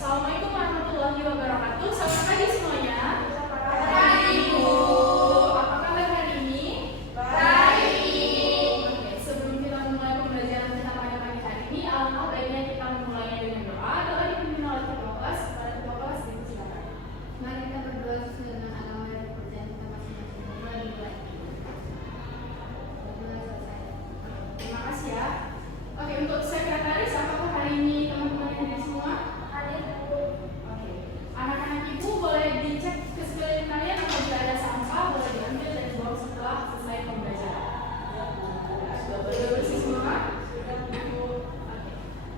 Assalamualaikum warahmatullahi wabarakatuh. Selamat pagi semuanya. Selamat pagi, Bu. Apa kabar hari ini? Baik. Oke, sebelum kita mulai pembelajaran kita pada pagi hari ini, alangkah baiknya kita memulainya dengan doa. Doa dipimpin oleh ketua kelas. Kepada ketua kelas, silakan. Mari kita berdoa sesuai dengan agama dan kepercayaan kita masing-masing. Dimulai. Berdoa selesai. Terima kasih ya. Oke, untuk sekretaris, apakah hari ini teman-teman hadir semua? Hadir, Bu. Oke. Anak-anak ibu boleh dicek ke sekeliling kalian apabila ada sampah boleh diambil dan dibuang setelah selesai pembelajaran. Sudah bersih semua? Oke.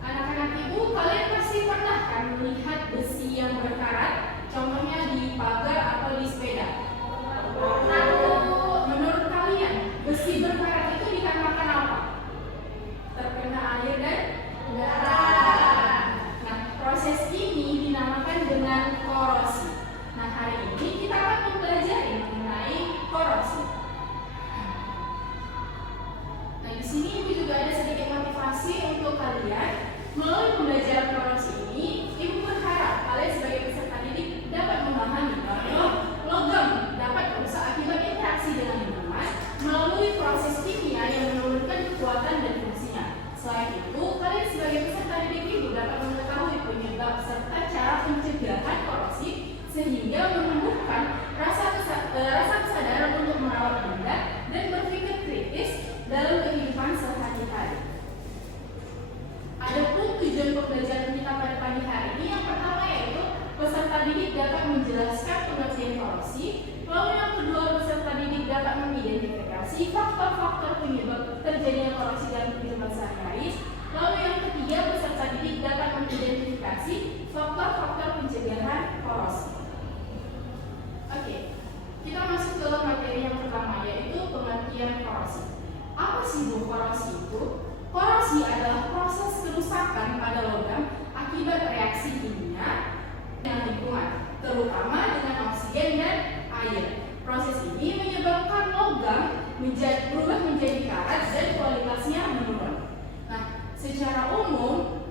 Anak-anak ibu, kalian pasti pernah kan melihat besi yang berkarat, contohnya di pagar atau di sepeda. Menurut kalian, besi berkarat itu dikarenakan apa? Terkena air dan udara. Nah, proses ini dinamakan dengan korosi. Nah, hari ini kita akan mempelajari mengenai korosi. Nah, di sini Ibu juga ada sedikit motivasi untuk kalian. Melalui pembelajaran korosi ini, Ibu berharap kalian sebagai peserta didik dapat memahami bahwa logam dapat rusak akibat interaksi dengan lingkungan melalui proses kimia yang menurunkan kekuatan dan fungsinya. Selain itu, kalian sebagai peserta didik Ibu dapat mengetahui penyebab serta cara pencegahan korosi sehingga menumbuhkan rasa kesadaran untuk merawat benda dan berpikir kritis dalam kehidupan sehari-hari. Adapun tujuan pembelajaran kita pada pagi hari ini yang pertama yaitu peserta didik dapat menjelaskan pengertian korosi, lalu yang kedua peserta didik dapat mengidentifikasi faktor-faktor penyebab terjadinya korosi dalam kehidupan sehari-hari, lalu yang ketiga peserta didik dapat mengidentifikasi faktor-faktor pencegahan korosi. Oke, kita masuk ke materi yang pertama yaitu pengertian korosi. Apa sih Bu korosi itu? Korosi adalah proses kerusakan pada logam akibat reaksi kimia dengan lingkungan, terutama dengan oksigen dan air. Proses ini menyebabkan logam berubah menjadi karat dan kualitasnya menurun. Nah, secara umum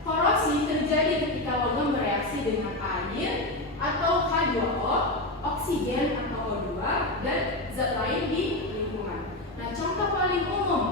korosi terjadi ketika logam bereaksi dengan air atau H2O, oksigen atau O2 dan zat lain di lingkungan. Nah, contoh paling umum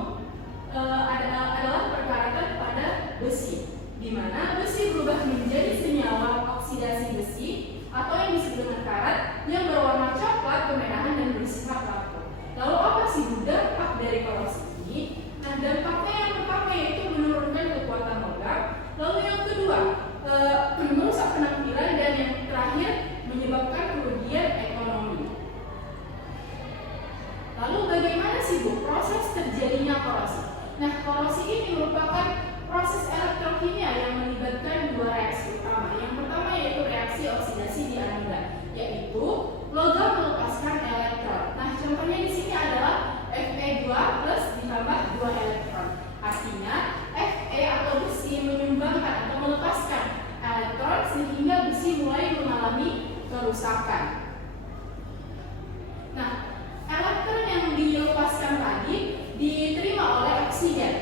adalah perkaratan pada besi, di mana besi berubah menjadi senyawa oksidasi besi atau yang disebut dengan karat yang berwarna coklat, kemegahan dan bersifat kaku. Lalu apa sih dampak dari korosi ini? Nah, dampaknya yang pertama yaitu menurunkan kekuatan logam, lalu yang kedua merusak penampilan dan yang terakhir menyebabkan kerugian ekonomi. Lalu bagaimana sih Bu proses terjadinya korosi? Nah, korosi ini merupakan proses elektrokimia yang melibatkan dua reaksi utama. Yang pertama yaitu reaksi oksidasi di anoda, yaitu logam melepaskan elektron. Nah, contohnya di sini adalah Fe2 plus ditambah 2 elektron. Artinya Fe atau besi menyumbangkan atau melepaskan elektron sehingga besi mulai mengalami kerusakan. Nah, elektron yang dilepaskan tadi diterima oleh oksigen,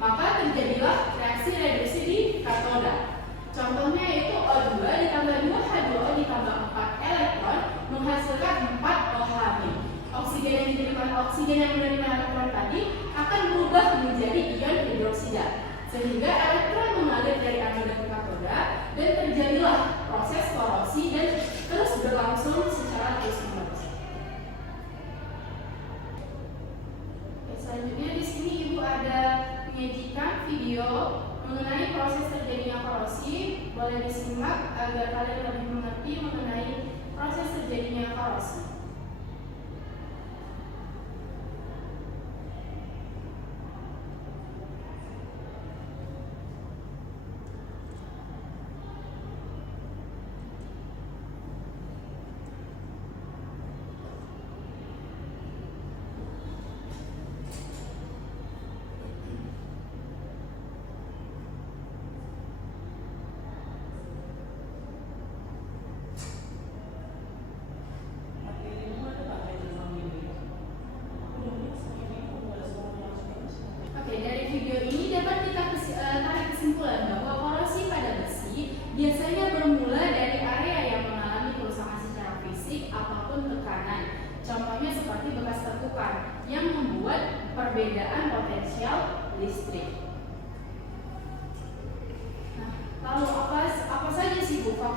maka terjadilah reaksi reduksi di katoda. Contohnya yaitu O2 ditambah 2 H2O ditambah 4 elektron menghasilkan 4 OH. Oksigen yang menerima elektron tadi akan berubah menjadi ion hidroksida sehingga elektron mengalir dari anoda ke katoda dan terjadilah proses korosi dan terus berlangsung secara terus-menerus. Selanjutnya di sini Ibu ada menyajikan video mengenai proses terjadinya korosi. Boleh disimak agar kalian lebih mengerti mengenai proses terjadinya korosi.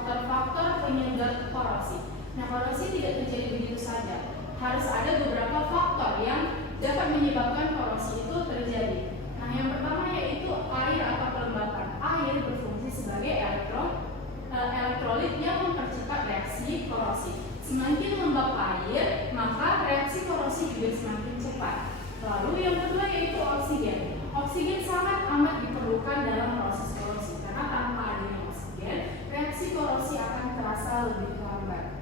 faktor-faktor penyebab korosi. Nah, korosi tidak terjadi begitu saja. Harus ada beberapa faktor yang dapat menyebabkan korosi itu terjadi. Nah, yang pertama yaitu air atau kelembapan. Air berfungsi sebagai elektrolit yang mempercepat reaksi korosi. Semakin lembab air, maka reaksi korosi juga semakin cepat. Lalu yang kedua yaitu oksigen. Oksigen sangat amat diperlukan dalam proses korosi karena tanpa adanya oksigen, reaksi korosi akan terasa lebih lambat.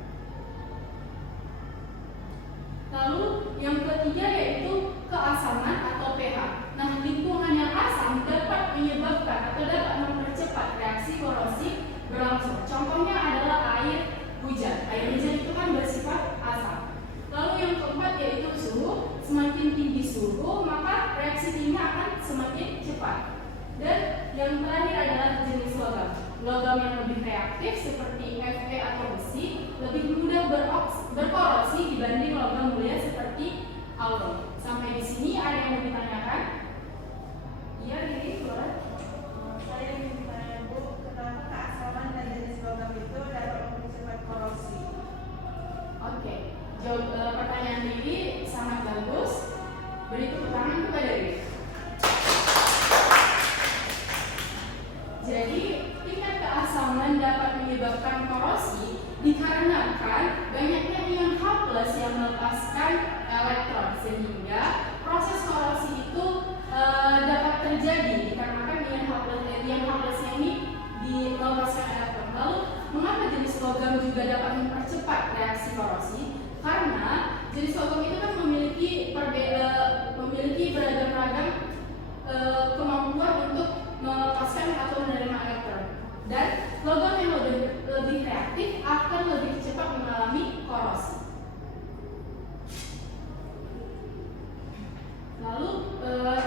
Lalu yang ketiga yaitu keasaman atau pH. Nah, lingkungan yang asam dapat menyebabkan atau dapat mempercepat reaksi korosi berlangsung. Contohnya adalah air hujan. Air hujan itu kan bersifat asam. Lalu yang keempat yaitu suhu. Semakin tinggi suhu, maka reaksi kimia akan semakin cepat. Dan yang terakhir adalah jenis logam. Logam yang lebih reaktif seperti Fe atau besi lebih mudah berkorosi dibanding logam mulia seperti alum. Sampai di sini ada yang mau ditanyakan? Iya, Riri, boleh. Saya ingin bertanya, Bu, kenapa keasaman dan jenis logam itu dapat mempercepat korosi? Oke, pertanyaan Riri sangat bagus. Beri tepuk tangan kepada Riri. Jadi, tingkat keasaman dapat menyebabkan korosi dikarenakan banyaknya ion H+ yang melepaskan elektron, sehingga proses korosi itu dapat terjadi dikarenakan ion H+ ini dilepaskan elektron. Lalu, mengapa jenis logam juga dapat mempercepat reaksi korosi? Karena jenis logam itu kan memiliki beragam-ragam kemampuan untuk melepaskan atau menerima elektron. Dan logam yang lebih reaktif akan lebih cepat mengalami korosi. Lalu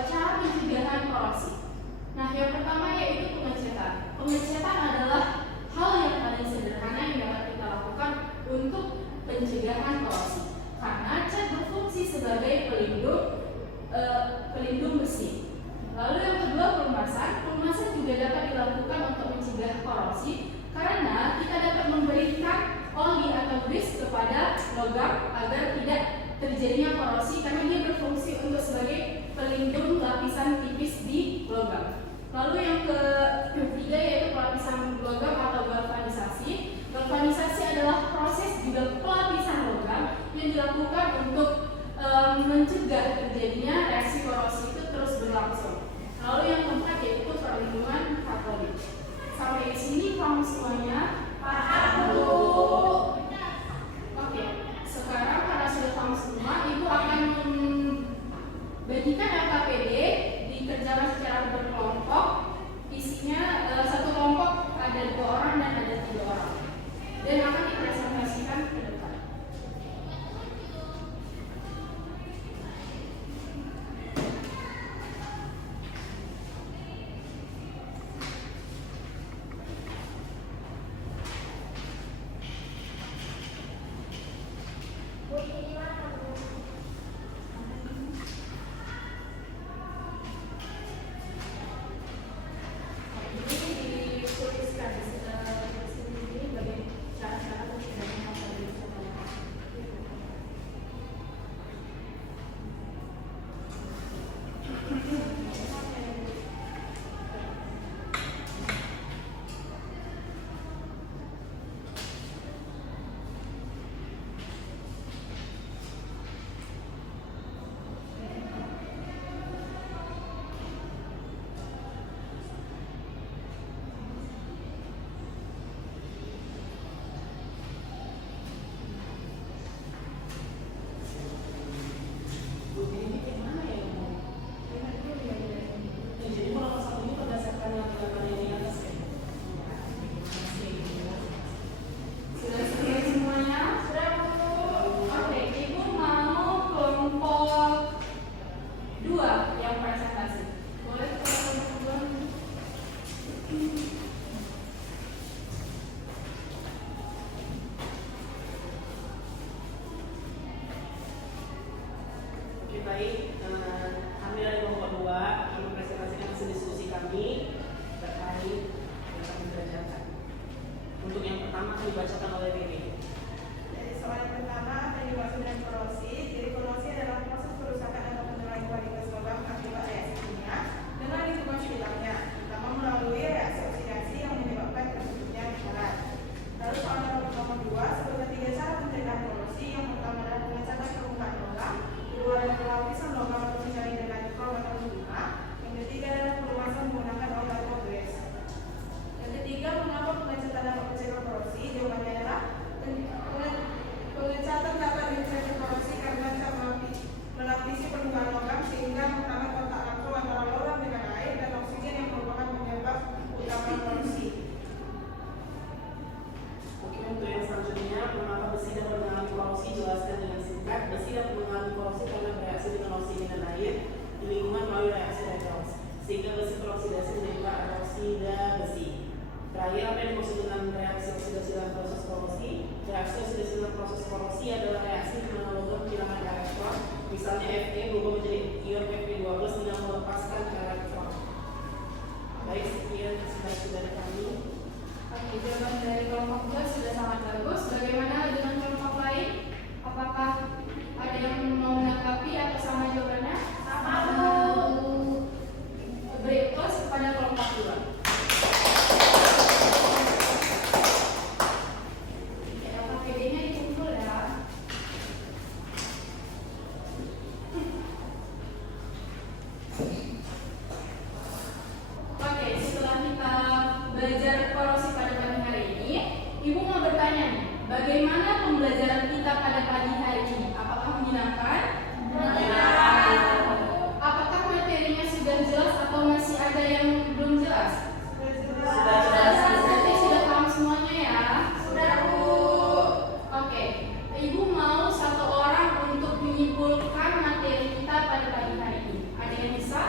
cara pencegahan korosi. Nah, yang pertama yaitu pengecetan. Pengecetan adalah hal yang paling sederhana yang dapat kita lakukan untuk pencegahan korosi. Karena cat berfungsi sebagai pelindung besi. Lalu yang kedua pelumasan. Pelumasan juga dapat dilakukan dibacakan oleh Riri. Jadi soal yang pertama apa yang dimaksud dengan korosi? Jadi korosi adalah proses kerusakan atau penurunan kualitas logam akibat reaksi kimia dengan lingkungan sekitarnya, terutama melalui reaksi oksidasi yang menyebabkan terbentuknya mineral. Lalu soal nomor 2, sebutkan 3 cara pencegahan korosi. Yang pertama adalah pengecatan permukaan logam, kedua adalah pelapisan logam atau misalnya dengan krom atau lima, yang ketiga adalah pelumasan menggunakan obat progres. Yang ketiga, mengapa pengecatan dapat mencegah korosi? Jawabannya adalah pengecatan dapat mencegah korosi karena cara melapisi permukaan logam sehingga menghambat kontak langsung antara logam dengan air dan oksigen yang merupakan penyebab utama korosi. Oke, untuk yang selanjutnya, mengapa besi dapat mengalami korosi? Jelaskan dengan singkat. Besi dapat mengalami korosi karena bereaksi dengan oksigen dan air di lingkungan melalui reaksi redoks, sehingga besi teroksidasi menjadi anoksida besi. Terakhir, apa yang dimaksud dengan reaksi oksidasi dalam proses korosi? Reaksi oksidasi dalam proses korosi adalah reaksi di mana logam kehilangan elektron, misalnya Fe berubah menjadi ion Fe12 dengan melepaskan elektron. Baik, sekian presentasi dari kami. Oke, jawaban dari kelompok 2 sudah sangat bagus. Bagaimana dengan kelompok lain? Apakah ada yang mau menanggapi atau sama jawabannya? Sama, Bu. Beri plus kepada kelompok 2. KPD-nya dikumpul ya. Oke, setelah kita belajar korosi pada pagi hari ini, Ibu mau bertanya nih, bagaimana pembelajaran kita pada pagi hari ini? Apakah menyenangkan? Menyenangkan. Apakah materinya sudah jelas atau masih ada yang belum jelas? Sudah jelas. Berarti sudah paham semuanya ya? Sudah, Bu. Oke, Ibu mau satu orang untuk menyimpulkan materi kita pada pagi hari ini. Ada yang bisa?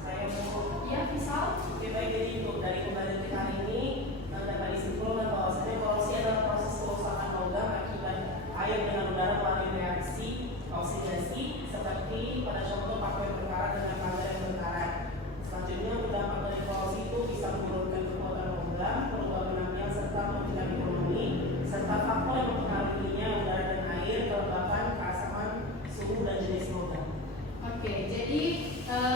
Saya mau. Ya, bisa. Oke, baik, jadi untuk dari pembelajaran kita hari ini dapat disimpulkan bahwasanya korosi adalah proses kerusakan logam akibat air dengan udara melalui reaksi oksidasi seperti pada contoh paku yang berkarat dengan pagar yang berkarat. Selanjutnya, dampak dari korosi itu bisa menurunkan kekuatan logam, perubahan penampilan serta mempengaruhi ekonomi, serta faktor yang mempengaruhinya udara dan air, kelembapan, keasaman, suhu dan jenis logam. Oke, jadi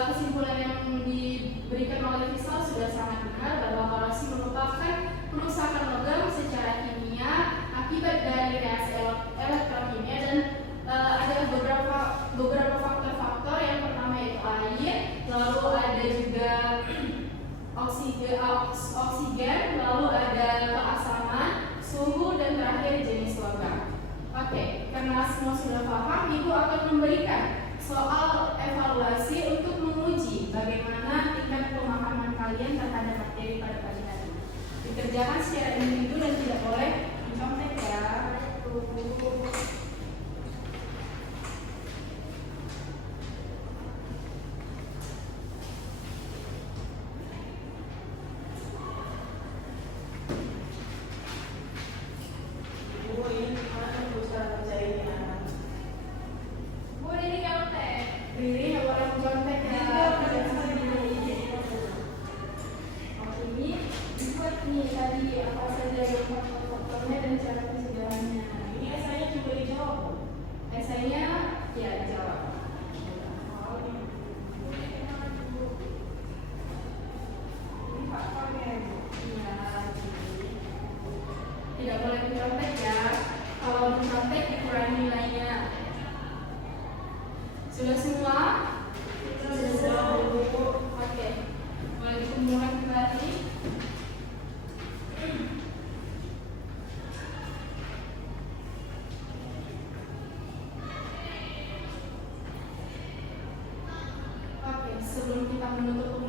kesimpulan yang diberikan oleh Fisal sudah sangat benar bahwa korosi merupakan kerusakan logam secara kimia akibat dari reaksi elektrokimia dan ada beberapa faktor-faktor. Yang pertama yaitu air, lalu ada juga oksigen, lalu ada keasaman, suhu, dan terakhir jenis logam. Oke, karena semua sudah paham, Ibu akan memberikan soal evaluasi untuk menguji bagaimana tingkat pemahaman kalian terhadap materi pada pagi hari ini. Dikerjakan secara individu dan tidak boleh mencontek ya. Ibu ini gimana berusaha mencarinya? Bu, ini contek. Riri nggak boleh mencontek ya. Ini dibuat nih tadi apa saja yang faktornya dan cara pencegahannya. Ini esainya juga dijawab. Esainya ya dijawab. Ini faktornya, Bu. Iya, tidak boleh mencontek ya. Kalau mencontek dikurangi nilainya. Sudah semua? Sudah semua, Bu. Oke. Boleh dikumpulkan kembali. Oke, sebelum kita menutup